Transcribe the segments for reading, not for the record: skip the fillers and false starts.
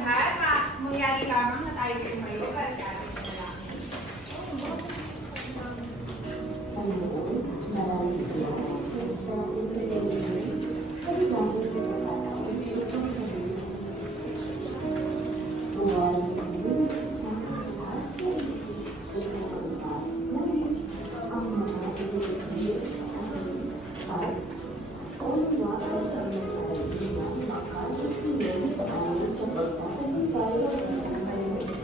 lahat, mangyari lamang na tayo tumayo para sa ating panalangin. Maraming salamat sa pinag-alala. Kalilangan ko na tataon ng pagkakalala. Huwag nagulog sa taas na isip at nakaupas na rin ang mga pinag-alala sa ating at unawaan ang nagkaibigan ng makakapilin sa amin sa pagkakalitan sa pagkakalitan.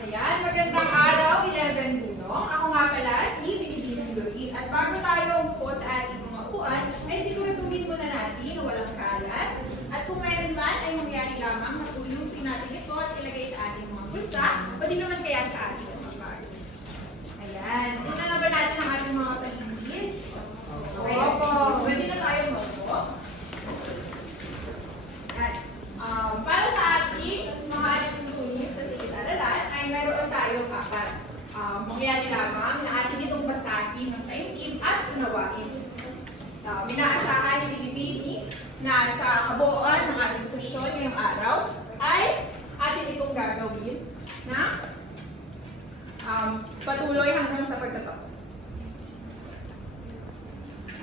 Ayan, magandang araw, 11 Dunong. Ako nga pala si Binibinang Lorin. At bago tayo po sa ating mga upuan, ay siguraduhin muna natin na walang kalat. At kung mayroon man ay mangyari lamang, matulungin natin ito at ilagay sa ating mga bulsa o di naman kaya sa ating mga bag. Ayan, tingnan na ba natin ang ating mga paligid? Opo, pwede na tayo mag-po. Para sa ating mga tutunin sa silid-aralan ay mayroon tayong apat. Mangyari lamang na atin itong basahin ng taimtim at unawain. Minaasahan ni Pilipini na sa kabuuan ng ating sesyon ngayong araw ay atin itong gagawin na patuloy hanggang sa pagtatapos.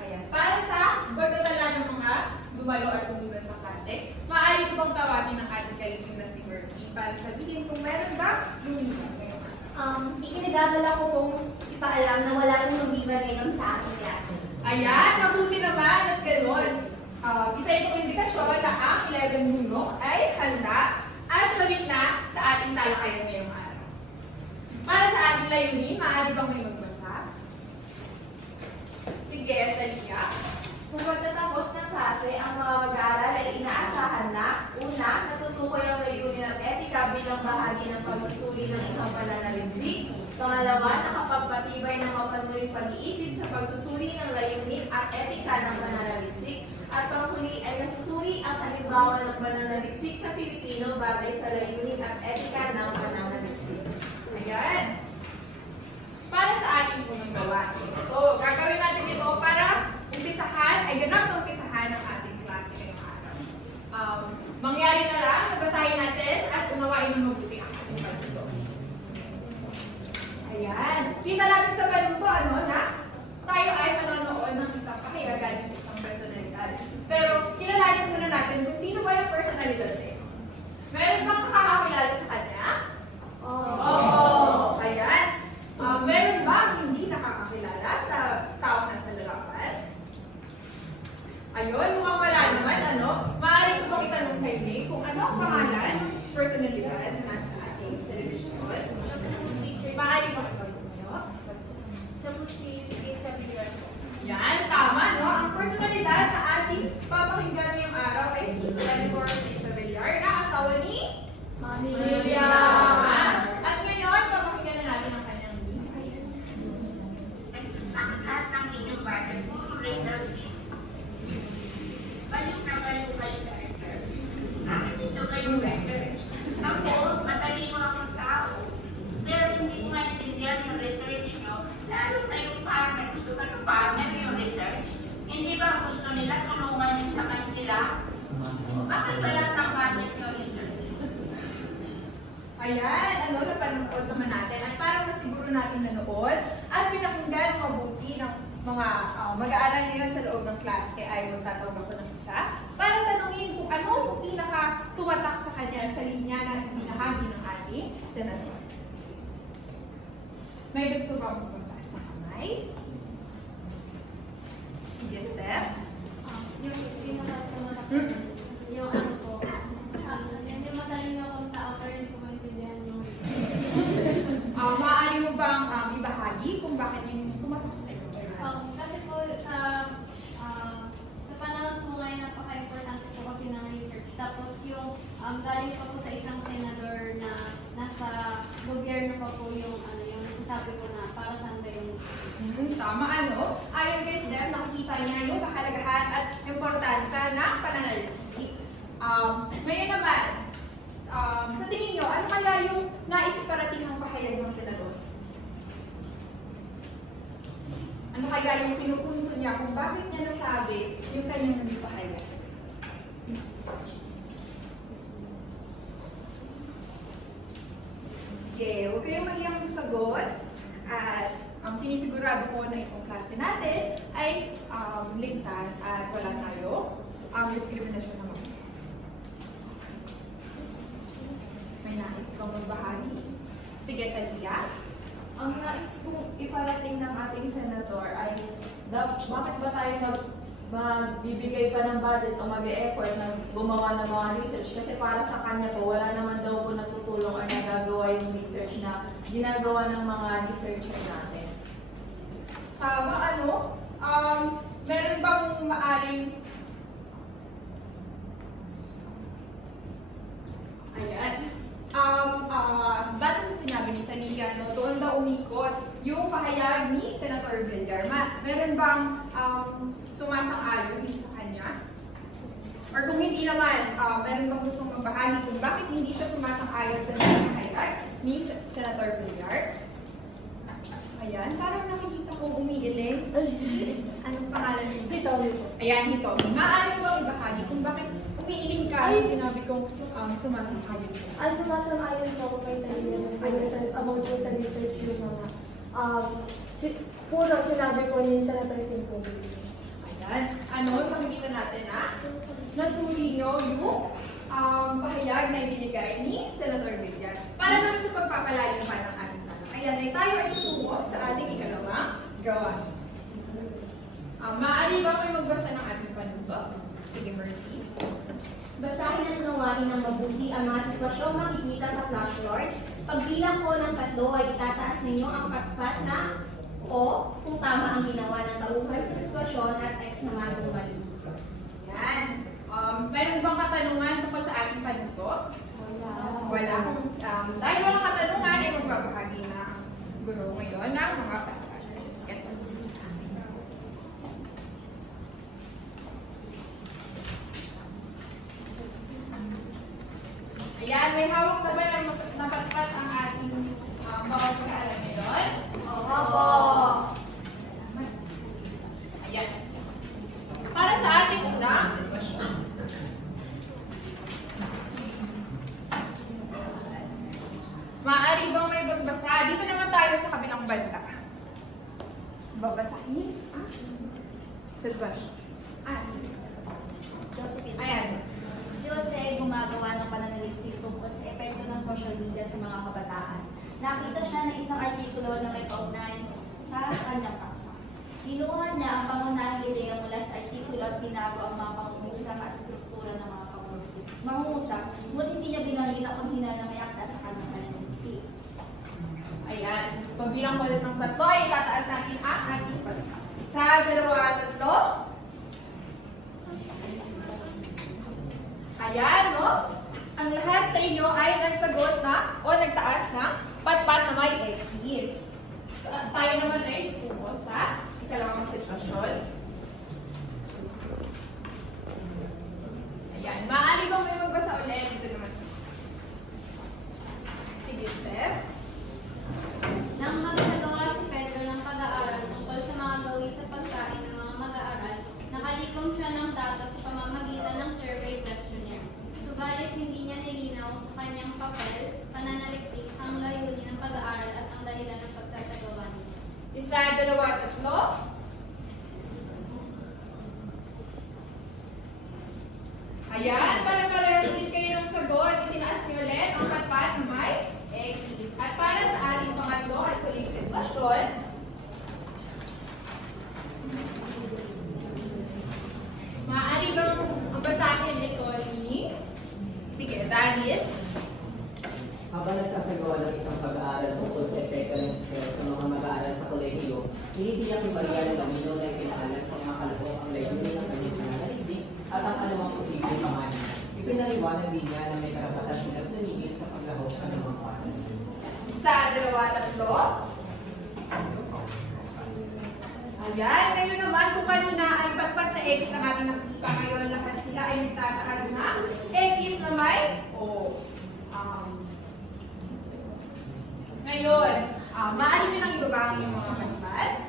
Ayan. Para sa pagtatala ng mga dumalo at tumugan sa klase, maaari ko pang tawagin ng ating kaibigan na si Mercy para sabihin kung meron ba lumiban ngayong araw. Ikinagagala ko kung ipaalam na wala pong lumiban ngayon sa aking klase. Ayan, mabuti naman at gano'n. Isa itong indikasyon na ang 11 Dunong ay handa at sabik na sa ating talakayan ngayong araw. Para sa ating layunin, maaari bang may magbasa? Sige, Talia. Kung pagtatapos ng klase, ang mga mag-aaral ay inaasahan na, una, natutukoy ang layunin ng etika bilang bahagi ng pagsusuri ng isang pananaliksik. Pangalawa, nakapagpatibay ng mapanuling pag-iisip sa pagsusuri ng layunin at etika ng pananaliksik. At panghuli ay nasusuri ang halimbawa ng pananaliksik sa Pilipino batay sa layunin at etika ng pananaliksik. Ayan. Para sa ating punong gawain. Ito, gagawin natin ito para umpisahan, ay ganap na umpisahan ang ating klase ngayong araw. Mangyari na lang, nabasahin natin at unawain ng mabuti ang ating panuto. Ayan. Kita natin sa panuto, na tayo ay manonood ng isang pahiyagan ng isang personalidad. Pero kilalanin muna natin kung sino ba yung personalidad na ito. Meron bang makakakilala sa kanya? Oo. Ayan. Meron ba hindi nakakakilala sa tao na sa larawan? Ayun, mukhang wala naman, Maaari ko bang itanong kay May kung ano ang pangalan, personalidad na nasa ating television? Maaari ko itanong nyo? Siya po si Isabel. Yan, tama, no? Ang personalidad na ating papakinggan ngayong araw ay si Senator Isabel na asawa ni Maria. At ngayon, papakinggan na natin ang kanyang buhay. Ang lahat ng inyong bagay, puro reserve. Balik na balik kayo sa reserve. Ito kayong reserve. Ako, matalino akong tao. Pero hindi ko maintindihan yung research nyo. Lalo kayong partner. Gusto ka ng partner yung research. Hindi ba gusto nila tulungan sa kanila? Bakit ba lahat ng partner yung research? Ayan, napanood naman natin. At para masiguro natin nanood at pinakinggan mabuti ng mga mag-aaral ngayon sa loob ng klase ay magtatawag ako ng isa para tanungin kung ano ang pinaka-tumatak sa kanya sa linya na binahagi ng ating senador. May gusto bang magpagtaas ng kamay? Sige, Steph. Yung pinaka-tumatak yung ko. Hindi matalino akong tao pero hindi ko maintindihan yung Maaari mo bang ibahagi kung bakit yung tumatak sa iyo? kasi po sa panahon po ngayon napaka-importante po kasi ng research. Tapos yung galing pa po sa isang senador na nasa gobyerno pa po yung yung nagsasabi po na para saan ba yung Tama, Ayon kay Steph, nakikita niya yung kahalagahan at importansya ng pananaliksik. Ngayon naman, sa tingin nyo, ano kaya yung nais iparating ng pahayag ng senador? Ano kaya yung pinupunto niya kung bakit niya nasabi yung kanyang nagpahayag? kayong mahiyang sagot. At sinisigurado ko na itong klase natin ay ligtas at wala tayo diskriminasyon naman. May nais kang magbahagi? Sige, Talia. Ang nais kong iparating ng ating senador ay bakit ba tayo magbibigay pa ng budget o mag-e-effort na gumawa ng mga research? Kasi para sa kanya po, wala naman daw po natutulong o nagagawa yung research na ginagawa ng mga researcher natin. Tama, meron bang maaring... Ayan. Dati sa sinabi ni Talia, doon daw umikot yung pahayag ni Senator Villar. Meron bang sumasang-ayon din sa kanya? Or kung hindi naman, meron bang gustong magbahagi kung bakit hindi siya sumasang-ayon sa pahayag ni Senator Villar? Ayan, parang nakikita ko umiiling. Anong pangalan niyo? Hitomi. Ayan, Hitomi. Maaari mo ibahagi kung bakit umiiling ka yung sinabi kong sumasang-ayon ka? Ang sumasang-ayon po ako kay Talia about po sa research yung mga puro sinabi ko ni Senator Simpo. Ayan. Pagkikita natin na nasuri nyo yung pahayag na ibinigay ni Senator Villar. Para naman sa pagpapalalim pa ng ating tanong. Ayan, tayo ay tutungo sa ating ikalawang gawain. Maaari ba may magbasa ng ating panuto? Sige, Mercy. Basahin at unawain ng mabuti ang mga sitwasyong makikita sa flashcards. Pagbilang ko ng 3 ay itataas ninyo ang patpat na o kung tama ang ginawa ng tauhan sa sitwasyon at X naman kung mali. Yan. Meron bang katanungan tungkol sa ating panuto? Wala. Dahil walang katanungan, ay magbabahagi na ang guro ngayon ng mga flashcards. Ayan, may hawak na ba na napatpat ang ating bawat pag-aaral ngayon? Opo! Ayan. Para sa ating unang sitwasyon. Maaari bang may magbasa? Dito naman tayo sa kabilang banda. Babasahin? Sitwasyon. Sige. Ayan. Si Jose ay gumagawa ng pananaliksik tungkol sa epekto ng social media sa mga kabataan. Nakita siya ng isang artikulo na may kaugnay sa kanyang paksa. Kinuha niya ang pangunahing ideya mula sa artikulo at binago ang mga pangungusap at struktura ng mga mangungusap, ngunit hindi niya binanggit ang hinal na may akda sa kanyang pananaliksik. Ayan. Pagbilang ko ulit ng 3, itataas natin ang ating pagka. 1, 2, 3. Ayan, no? Ang lahat sa inyo ay nagsagot na o nagtaas na patpat na may X. Tayo naman ay tungo sa ikalawang sitwasyon. Ayan. Maaari bang may magbasa ulit? Dito naman. Sige, Steph. Nang magsagawa si Pedro ng pag-aaral tungkol sa mga gawi sa pagkain ng mga mag-aaral, nakalikom siya ng datos sa pamamagitan ng survey questionnaire. Subalit hindi niya nilinaw sa kanyang papel, pananaliksik, ang layunin ng pag-aaral at ang dahilan ng pagsasagawa niya. 1, 2, 3. Ayan, para parehas din kayo ng sagot, itinaas niyo ulit ang patpat na may X. At para sa ating pangatlo at huling sitwasyon, maaari bang ang basahin ito ni... Sige, Daniel. Habang nagsasagawa ng isang pag-aaral tungkol sa epekto ng stress sa mga mag-aaral sa kolehiyo, tinitiyak ni Maria ng Camino na ipinaalat sa mga kalahok ang layunin ng kanyang pananalisik at ang anumang posibleng pangalan. Ipinaliwanag din niya na may karapatan silang tumigil sa paglahok ng mga oras. 1, 2, 3. Ayan, ngayon naman kung kanina ay patpat na X ang ating nakikita ngayon, lahat sila ay nagtataas na X na may O. Ngayon, maaari nyo nang ibabangin yung mga patpat.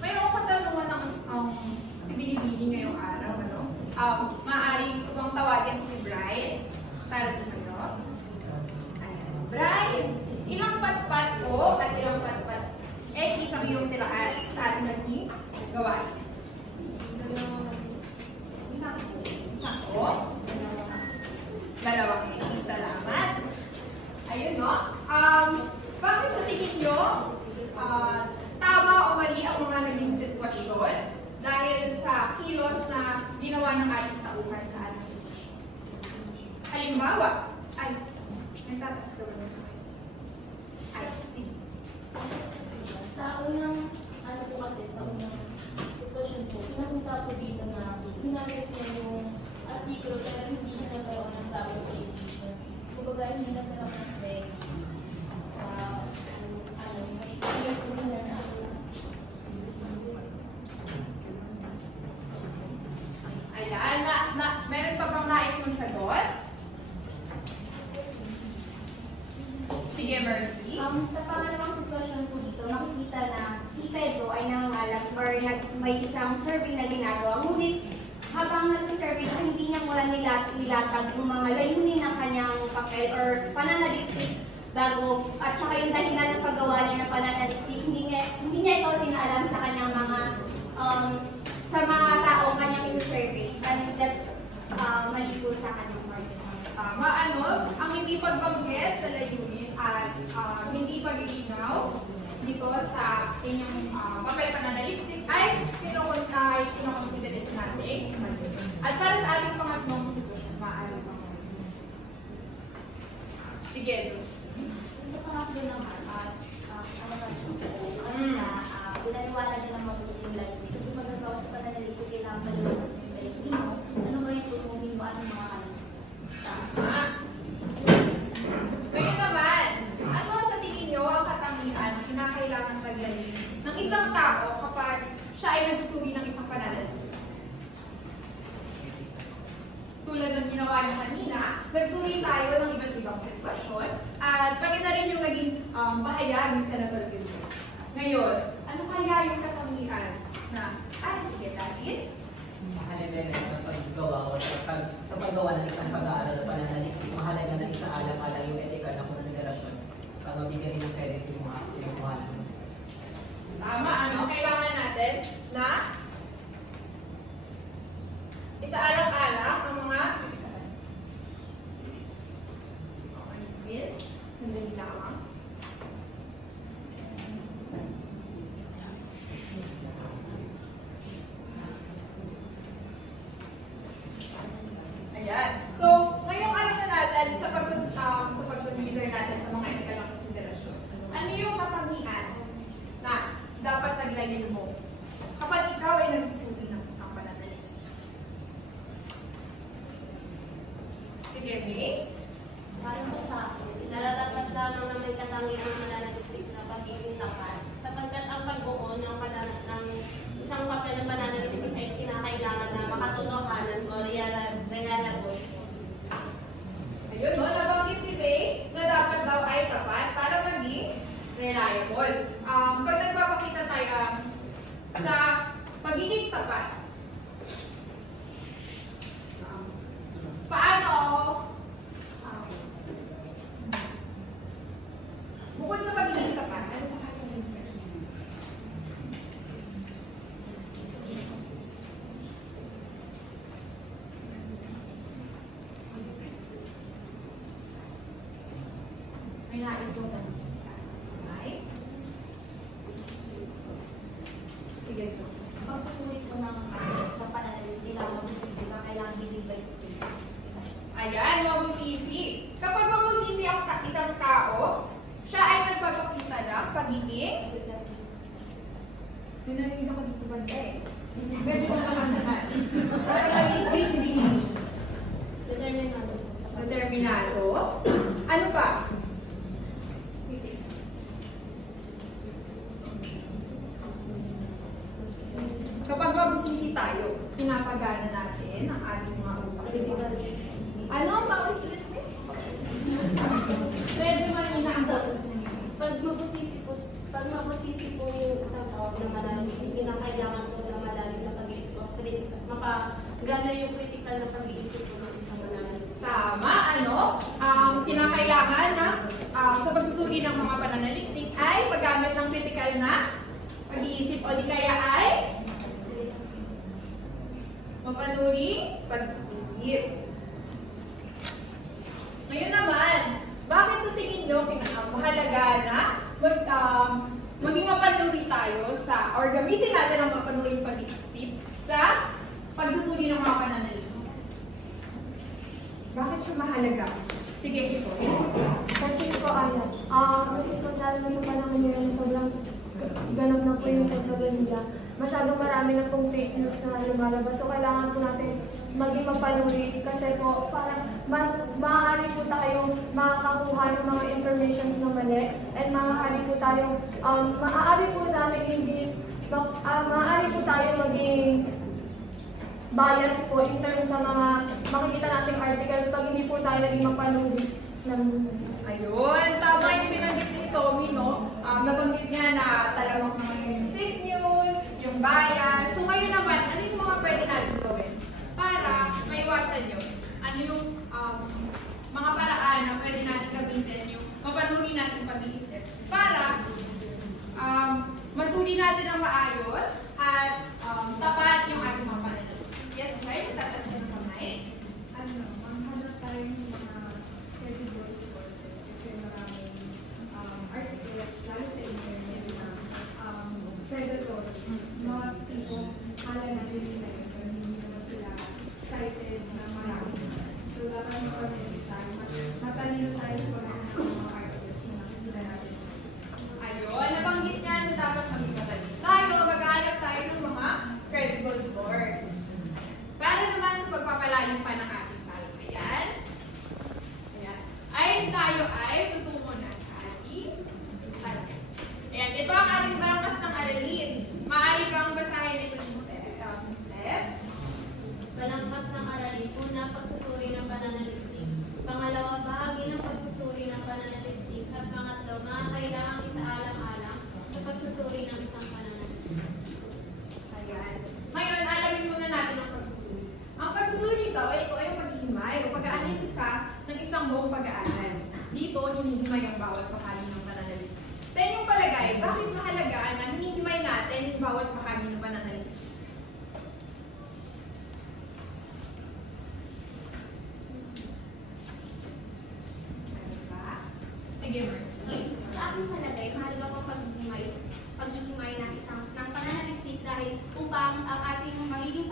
Mayroong katanungan ng si Binibini ngayong araw, ano? Maaari bang tawagin si Brian? Para dito kayo. Ayan, Brian. ilang patpat o at ilang patpat X ang iyong tiraan sa ating naging gawain? Isang o, dalawang X. Salamat. Ayun, no? Bakit sa tingin nyo, tama o mali ang mga naging sitwasyon dahil sa kilos na ginawa ng ating tauhan sa ating sitwasyon? Halimbawa, ay, nagtatas ka ba na? Ay, sige. Sa unang, ano po kasi, sa unang sitwasyon po, sinapunta po dito na ginamit niya yung artikulo pero hindi niya nagkaroon ng travel safety. Kumbaga, hindi na talaga ng break. May po na Ayan, meron pa bang nais mong sagot? Sige, Mercy. Sa pangalawang sitwasyon po dito, makikita na si Pedro ay nangangalat or may isang survey na ginagawa. Ngunit habang nagsisurvey na hindi niya mula nilatag yung mga layunin ng kanyang papel or pananaliksik bago at saka yung dahilan ng paggawa niya ng pananaliksik, hindi niya ito tinaalam sa kanyang mga sa mga taong kanyang isi-survey. And that's mali po sa kanyang part. Tama, ang hindi pagbanggit sa layunin at hindi paglilinaw dito sa inyong papel pananaliksik ay kinoconsider natin. At para sa ating pangatlong sitwasyon, maaari pa mo. Sige, Diyos. Sa pangatlo naman, pinaniwala niya ng mabuti yung layunin. Kasi magagawa sa pananaliksik, kailangan paliwanag yung layunin mo. Ano ba yung tutumin mo? Anong mga Tama. Ngayon naman, ano sa tingin nyo ang katangian na kinakailangan taglalin ng isang tao kapag siya ay nagsusuri ng isang pananaliksik? Tulad ng ginawa niya kanina, nagsuri tayo ng iba't ibang sitwasyon at pati na rin yung naging bahayag ni Senator Gilbert. Ngayon, ano kaya yung katangian na, sige, David? Mahalaga na sa paggawa o sa paggawa ng isang pag-aaral na pananaliksik, mahalaga na isaalang-alang yung etikal na konsiderasyon para mabigyan ng credit sa mga kinukuhanan. Tama, kailangan natin na isaalang-alang ang mga sandali lang. Ayan. So, ngayong ano na natin sa pag-consider natin sa mga etikal na konsiderasyon. Ano yung katangian na dapat taglalin mo kapag ikaw ay nagsusuri ng isang pananaliksik? Sige, May. Parang po sa akin, nararapat lamang na may katangian ng mananaliksik na pagiging tapat, sapagkat ang pagbuo ng isang papel ng pananaliksik ay kinakailangan na makatotohanan o realabos. Ayun, no? Nabanggit ni May na dapat daw ay tapat para maging reliable. Pag nagpapakita tayo sa pagiging tapat, paano bukod sa pagiging tapat, ano pa kaya yung may nais mo ba? Ay? Sige, Sus. pagsusulit mo ng sa pananaliksik, kailangan mabusisi ka, kailangan deliver ito. Ayan, mabusisi. Kapag mabusisi ang isang tao, siya ay nagpapakita ng pagiging may narinig ako dito ba eh? Medyo makakasanan. Pagiging determinado. Ano pa? Kapag mabusisi tayo, pinapagana natin ang ating mga utak. Ano ang maulit? Medyo manina ang boses niya. Pag mabusisi po yung isang tao na mananaliksik, kinakailangan po na malalim na pag-iisip o mapagana yung critical na pag-iisip po ng isang pananaliksik. Tama, ano? Ang kinakailangan na sa pagsusuri ng mga pananaliksik ay paggamit ng critical na pag-iisip o di kaya ay mapanuring pag-iisip. Ngayon naman, bakit sa tingin nyo mahalaga na maging mapanuri tayo or gamitin natin ang mapanuring pag-iisip sa pagsusuri ng mga pananaliksik? Bakit siya mahalaga? Sige, ito. Kasi po, kasi po dahil na sa panahon ngayon, sobrang ganap na po yung teknolohiya. Masyadong marami na pong fake news na lumalabas. So, kailangan po natin maging mapanuri kasi po, parang maaari po tayong makakakuha ng mga informations na mali and maaari po tayong, maaari po tayong maging bias po in terms sa mga makikita nating articles pag hindi po tayo naging mapanuri. Ayun, tama yung binanggit ni Tommy, no? Nabanggit niya na talagang yung fake news, yung bias. So ngayon naman, ano yung mga pwede natin gawin para maiwasan yun? Ano yung mga paraan na pwede natin gamitin yung mapanuri natin pag-iisip para masuri natin ang maayos at tapat yung ating mga pananaliksik. Yes, okay? Tatas ka ng kamay. Hanap tayo ng mga credible sources kasi maraming articles, lalo sa internet na predators, mga tipong kala natin nila yun, pero hindi naman sila cited na marami. So, dapat mapanili tayo, matalino tayo sa pagkakas ng mga articles na nakikita natin. Ayun, nabanggit nga na dapat maging matalino tayo, maghahanap tayo ng mga credible source. Para naman sa pagpapalalim pa ng ating talakayan, tayo ay tutungo na sa ating talakayan. Ayan, ito ang ating bangkas ng aralin. Maaari bang basahin ito ni Steph? Balangkas ng aralin. Una, pagsusuri ng pananaliksik. Pangalawa, bahagi ng pagsusuri ng pananaliksik. At pangatlo, mga kailangang isaalang-alang sa pagsusuri ng isang pananaliksik. Ayan. Ngayon, alamin muna natin ang pagsusuri. Ang pagsusuri ito ay yung paghihimay o pag-aanalisa ng isang buong pag-aaral. Dito, hinihimay ang bawat bahagi ng pananaliksik. Sa inyong palagay, bakit mahalaga na hinihimay natin yung bawat bahagi ng pananaliksik? Sige, Mercy. Sa aking palagay, mahalaga po paghihimay ng pananaliksik dahil upang ang ating magiging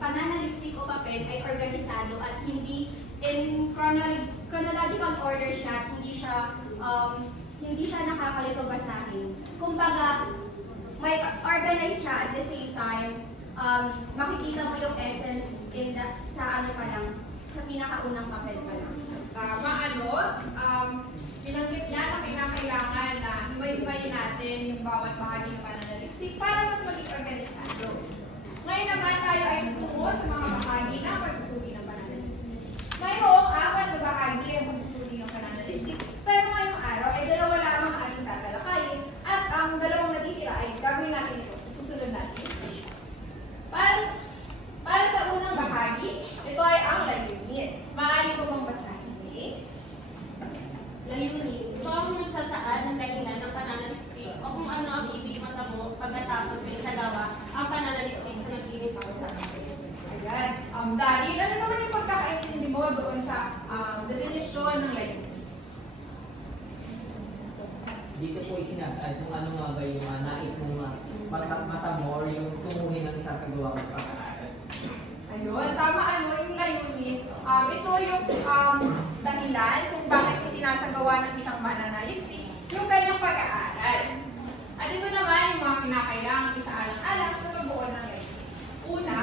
pananaliksik o papel ay organisado at hindi in chronological order siya, hindi siya nakakalito basahin. Kumbaga, may organized siya at the same time, makikita mo yung essence sa ano pa lang, sa pinakaunang papel pa lang. Tama, binanggit niya na kinakailangan na himay-himayin natin yung bawat bahagi ng pananaliksik para mas maging organisado. Ngayon naman tayo ay tutungo sa mga bahagi ng pagsusuri ng pananaliksik. Mayroong 4 na bahagi ang pagsusuri ng pananaliksik, pero ngayong araw ay 2 lamang ang ating tatalakayin at ang 2 natitira ay gagawin natin ito sa susunod natin. Para sa unang bahagi, ito ay ang layunin. Maaari ko bang basahin eh? Layunin. Ito ang nagsasaad ng dahilan ng pananaliksik o kung ano ang ibig matamo pagkatapos may isagawa ang pananaliksik sa naginip ako sa akin. Ayan. Dari, ano naman yung pagkakaintindi mo doon sa definisyon ng layunin? Dito po isinasaad kung ano nga ba yung nais mong matamo or yung tunguhin ng isasagawa ng pag-aaral. Ayun, tama yung layunin. Ito yung dahilan kung bakit isinasagawa ng isang mananaliksik yung kanyang pag-aaral. At ito naman yung mga kinakailangan isaalang-alang sa pagbuo ng layunin. Una,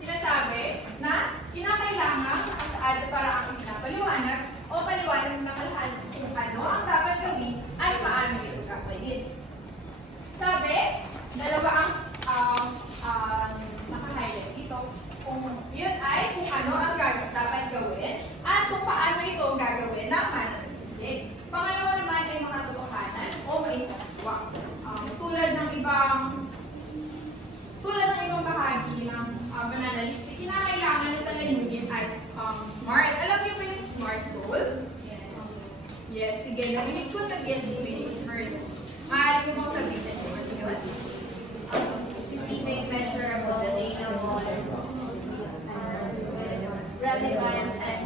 sinasabi na kinakailangan nakasaad sa paraang pinapaliwanag o paliwanag ng nakalahan kung ano ang dapat gawin at paano ito gagawin. Sabi, 2 ang naka-highlight dito. Yun ay kung ano ang dapat gawin at kung paano ito gagawin ng mananaliksik. Pangalawa naman ay mga totohanan o may sasagawa. Tulad ng ibang bahagi ng mananaliksik, kinakailangan Sige, narinig ko nag-guess reading first. Maaari mo mong sabihin kung ano yun? Specific, measurable, attainable, relevant, and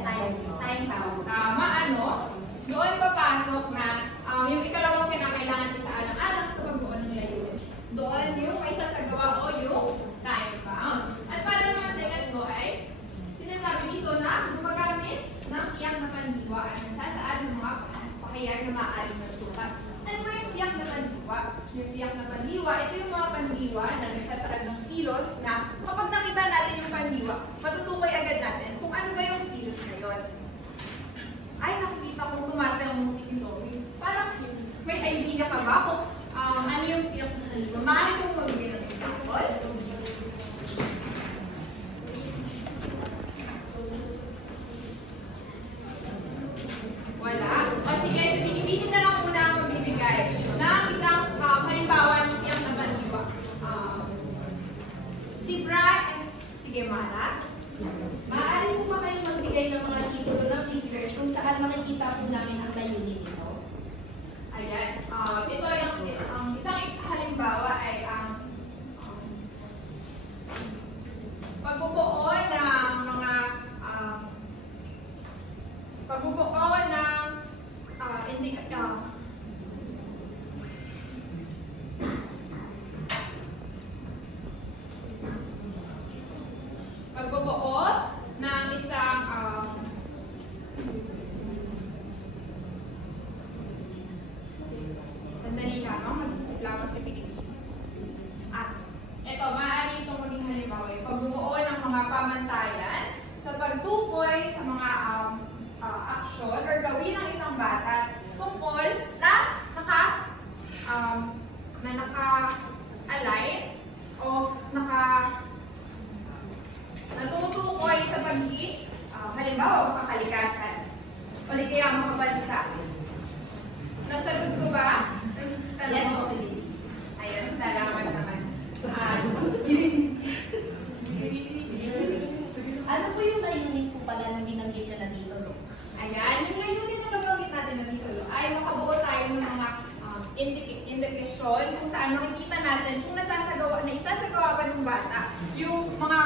time-bound. Tama, ano? Doon papasok na yung ikalawang kinakailangan sa alang-alang sa pagbuo ng layunin. Doon yung may sasagawa o yung time-bound. At para naman sa ito ay sinasabi dito na gumagamit ng tiyak na pandiwa at nagsasaad ng mga pakayag na maaaring magsukat. Ano ba yung tiyak na pandiwa? Yung tiyak na pandiwa, ito yung mga pandiwa na nagsasaad ng kilos na kapag nakita natin yung pandiwa, matutukoy agad natin kung ano ba yung kilos na yun. Ay, nakikita kong tumatayang musikulo. Parang may idea ka ba kung ano yung tiyak na pandiwa? Maaari kong magbigay ng example. Wala. O sige, sa Pilipinas na lang muna ako magbibigay ng isang halimbawa ng tiyak na pandiwa. Si Brian, sige Mara. Maaari po ba kayong magbigay ng mga titulo ng research kung saan makikita po namin ang layunin nito? Ayan. Ito ang isang halimbawa ay ang pagbubuo ng mga pagbubuo ng pagbubuo ng isang sandali ka, no? Mag-isip lang sa Pilipinas. Ito, maaari itong maging halimbawa. Pagbubuo ng mga pamantayan sa pagtukoy sa mga aksyon or gawin ng isang bata tungkol na naka-align o tumutukoy sa pagiging halimbawa makakalikasan o di kaya makabansa. Nasagot ko ba? Yes, okay. Ayun, salamat naman. Ano po yung layunin po pala na binanggit na titulo? Ayan, yung layunin na nabanggit natin na titulo ay makabuo tayo ng mga indikasyon kung saan makikita natin kung isasagawa pa ng bata yung mga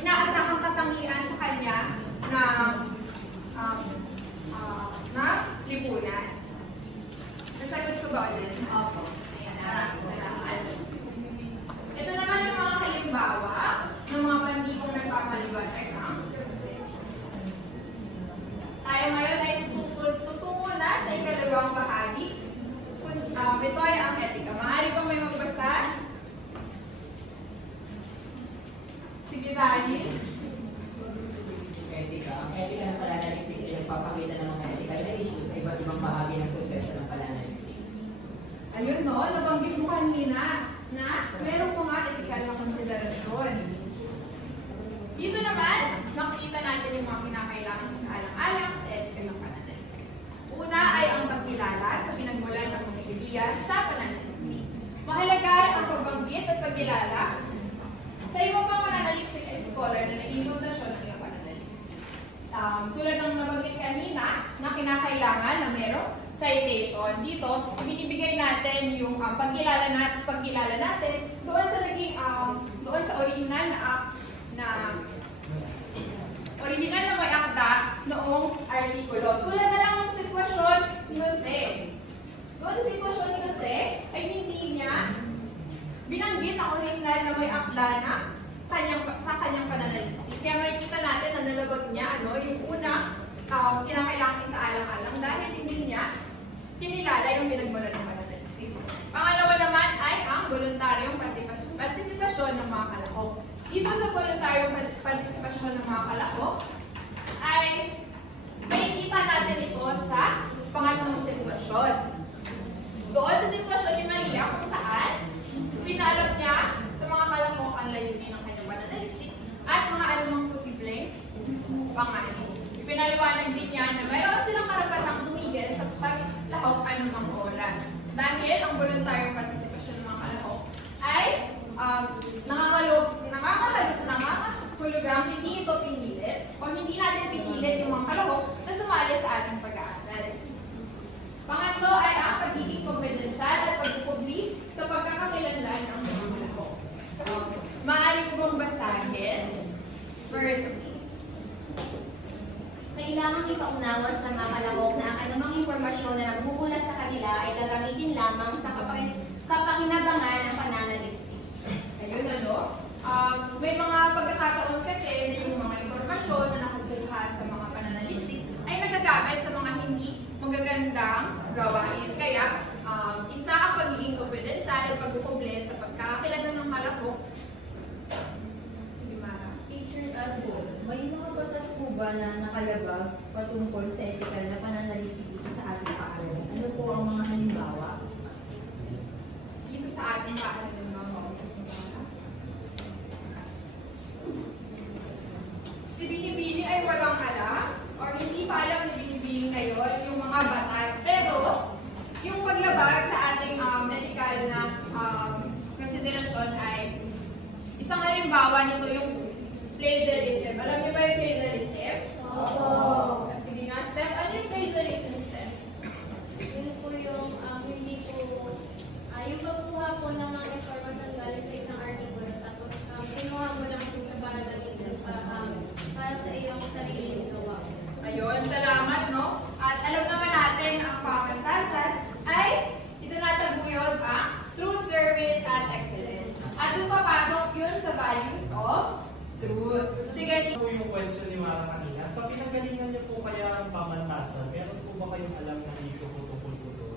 inaasahang katangian sa kanya na lipunan. Nasagot ko ba ulit? Opo. Ayan, salamat. Ito naman yung mga halimbawa ng mga pandikong nagpapaliwanag ng proseso. Tayo ngayon ay tutungo na sa ikalawang bahagi. Ito ay ang etika. Maaari kong may magbasa? Sige, Dani. Etika. Ang etika ng pananaliksik ay nagpapakita ng mga ethical na issues sa iba't ibang bahagi ng proseso ng pananaliksik. Ayun no, nabanggit mo kanina na meron mga etikal na konsiderasyon. Dito naman, makikita natin yung mga kinakailangan sa alang-alang sa etika ng pananaliksik. Una ay ang pagkilala sa pinagmulan ng mga ideya sa pananaliksik. Mahalaga ang pagbanggit at pagkilala sa iba pang pananaliksik at scholar na naging fondasyon ng iyong pananaliksik. Tulad ng nabanggit kanina na kinakailangan na merong citation. Dito, binibigay natin yung pagkilala natin doon sa doon sa original na may akda noong artikulo. Tulad na lang ng sitwasyon ni Jose. Doon sa sitwasyon ni Jose ay hindi niya binanggit ang original na may akda na sa kanyang pananaliksik. Kaya makikita natin na nalabag niya yung una kinakailangan sa alang-alang dahil hindi niya kinilala yung pinagmulan ng pananaliksik. Pangalawa naman ay ang voluntaryong partisipasyon ng mga kalahok. Dito sa voluntaryong partisipasyon ng mga kalahok ay makikita natin ito sa pangatlong sitwasyon. Doon sa sitwasyon ni Maria kung saan pinaalam niya sa mga kalahok ang layunin ng kanyang pananaliksik at mga anumang posibleng panganib. Pinaliwanag din niya na mayroon silang karapatang tumigil sa paglahok anumang oras. Dahil ang voluntaryong partisipasyon ng mga kalahok ay nangangahulugang hindi ito pinilit o hindi natin pinilit yung mga kalahok na sumali sa ating pag-aaral. ipaunawa sa mga kalahok na ang anumang impormasyon na nagmumula sa kanila ay gagamitin lamang sa kapakinabangan ng pananaliksik. Ayun, may mga pagkakataon kasi na yung mga impormasyon na nakukuha sa mga pananaliksik ay nagagamit sa mga hindi magagandang gawain. Kaya, isa ang pagiging kumpidensyal at pagkukumpli sa pagkakakilala ng kalahok. Sige, Mara. Teacher, may mga batas po ba na nakalabag patungkol sa ethical na pananalisik dito sa ating paaralan? Ano po ang mga halimbawa? Dito sa ating paaralan ng mga si Binibini ay walang alam or hindi pa alam ni Binibini ngayon yung mga batas. Pero, yung paglabag sa ating ethical na konsiderasyon ay isang halimbawa nito yung plagiarism. Alam niyo ba yung plagiarism? Opo. Sige nga, Steph. Ano yung plagiarism, Steph? Yun po yung hindi po, yung pagkuha po ng mga information galing sa isang artikulo tapos kinuha mo lang po siya para gamitin para sa iyong sarili gawa. Ayun, salamat, no? At alam naman natin na ang pamantasan ay itinataguyod ang truth, service, at excellence. At doon papasok yun sa values of truth. Sige, Ito yung question ni Mara kanina. Sa pinagalingan niyo po kaya ang pamantasan, meron po ba kayong alam na hindi ko tungkol po doon?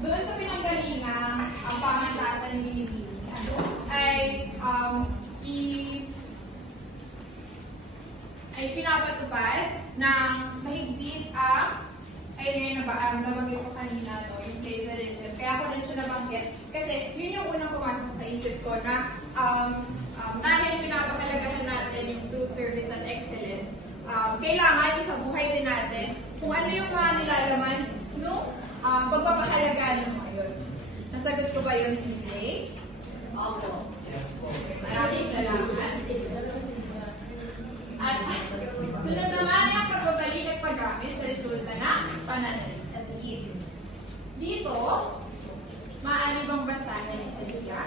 Doon sa pinanggalingan, ang pamantasan ni Binibini ay pinapatupad ng mahigpit ang nabanggit ko kanina, no, yung plagiarism. Kaya ako rin siya nabanggit. Kasi yun yung unang pumasok sa isip ko na dahil pinapakalagahan natin yung truth, service, at excellence, kailangan sa buhay din natin kung ano yung mga nilalaman no pagpapahalaga ng mga yun. Nasagot ko ba yun, CJ? Opo. Yes po. Maraming salamat. At sunod naman ang pagbabalik at paggamit sa resulta ng pananaliksik. Dito, maaari bang basahin ito niya?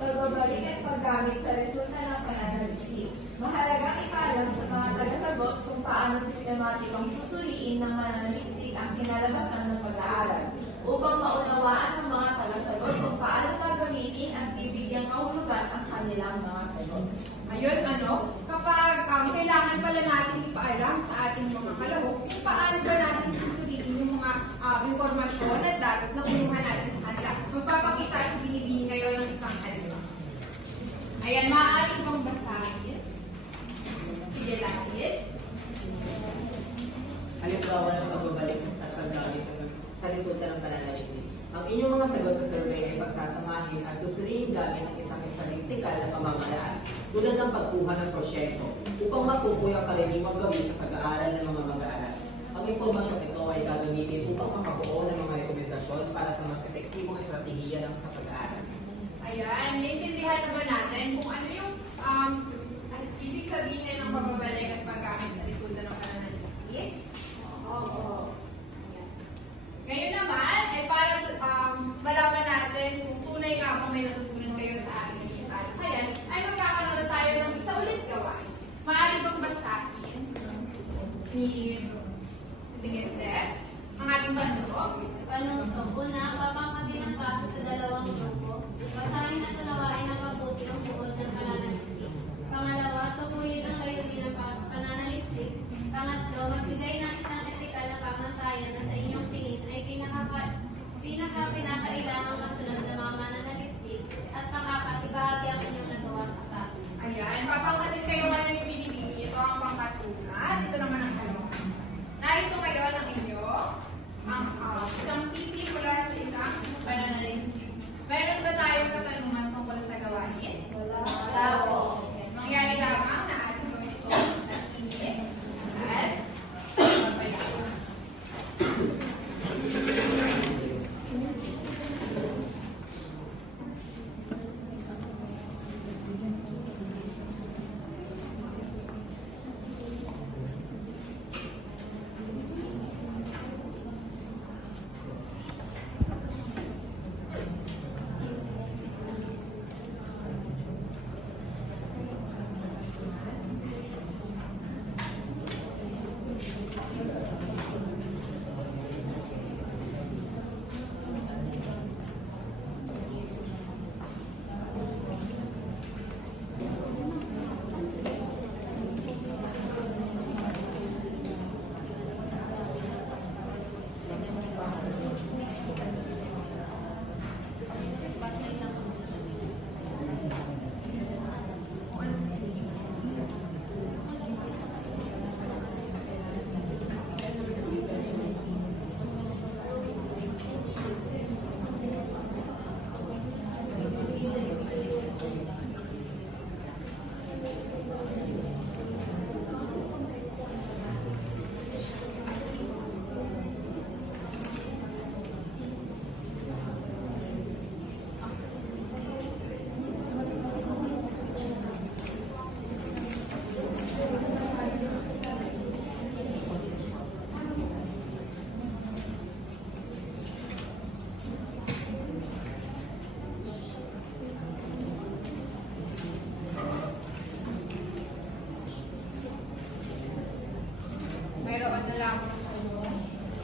Pagbabalik at paggamit sa resulta ng pananaliksik. Mahalagang ipaalam sa mga tagasagot kung paano sistematikong susuriin ng mananaliksik ang kinalabasan ng pag-aaral upang maunawaan ng mga tagasagot kung paano gagamitin at bibigyang kahulugan ang kanilang mga sagot. Ayun, kapag kailangan pala natin ipaalam sa ating mga kalahok, kung paano ba natin susuriin yung mga impormasyon at datos na kinuha natin sa kanila. Magpapakita si Binibini ngayon ng isang halimbawa. Ayan, maaari bang basahin? Sige, Lahit. Halimbawa ng pagbabalik at paggamit sa resulta ng pananaliksik. Ang inyong mga sagot sa survey ay pagsasamahin at susuriin gamit ang isang statistikal na pamamaraan tulad ng pagkuha ng prosyekto upang matukoy ang karaniwang gawin sa pag-aaral ng mga mag-aaral. Ang impormasyon ito ay gagamitin upang makabuo ng mga rekomendasyon para sa mas epektibong estratehiya ng sa pag-aaral. Ayan, naiintindihan naman natin kung ano yung ibig sabihin ng pagbabalik at paggamit sa resulta ng pananaliksik. Oo. Ngayon naman, ay para malaman natin kung tunay nga bang may natutunan kayo sa ating talakayan, ay magkakaroon tayo ng isa ulit gawain. Maaari bang basahin ni sige, Steph, ang ating panunok? Panunok. Una, papangkatin ang klase sa dalawang grupo. Basahin at unawain ang mabuti ang buod ng pananaliksik. Pangalawa, tukuyin ang layunin ng pananaliksik. Pangatlo, magbigay ng isang etikal na pamantayan na sa inyong tingin ay pinakailangang masunod sa mga mananaliksik. At pang-apat, ibahagi ang inyong nagawa sa klase. Ayan, papangkatin kayo ngayon yung Binibini. Ito ang pangkatuna. Dito naman ang kalahok.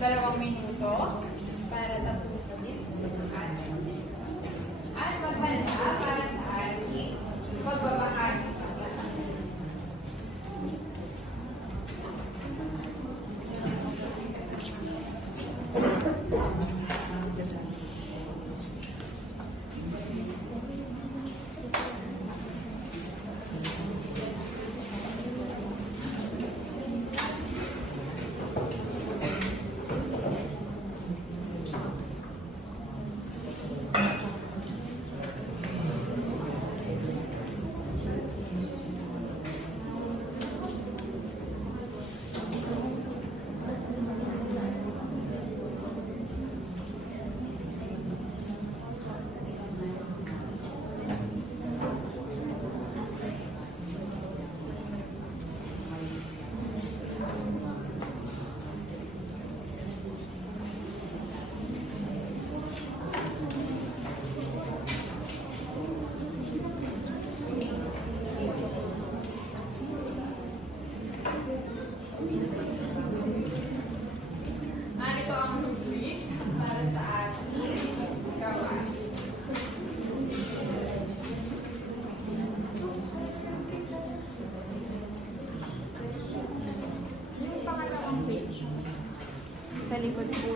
2 minuto para tapusin. At maghanda para sa ating pagbabahagi sa klase. Narito ang rubric para sa ating gawain. Yung pangalawang page, sa likod po.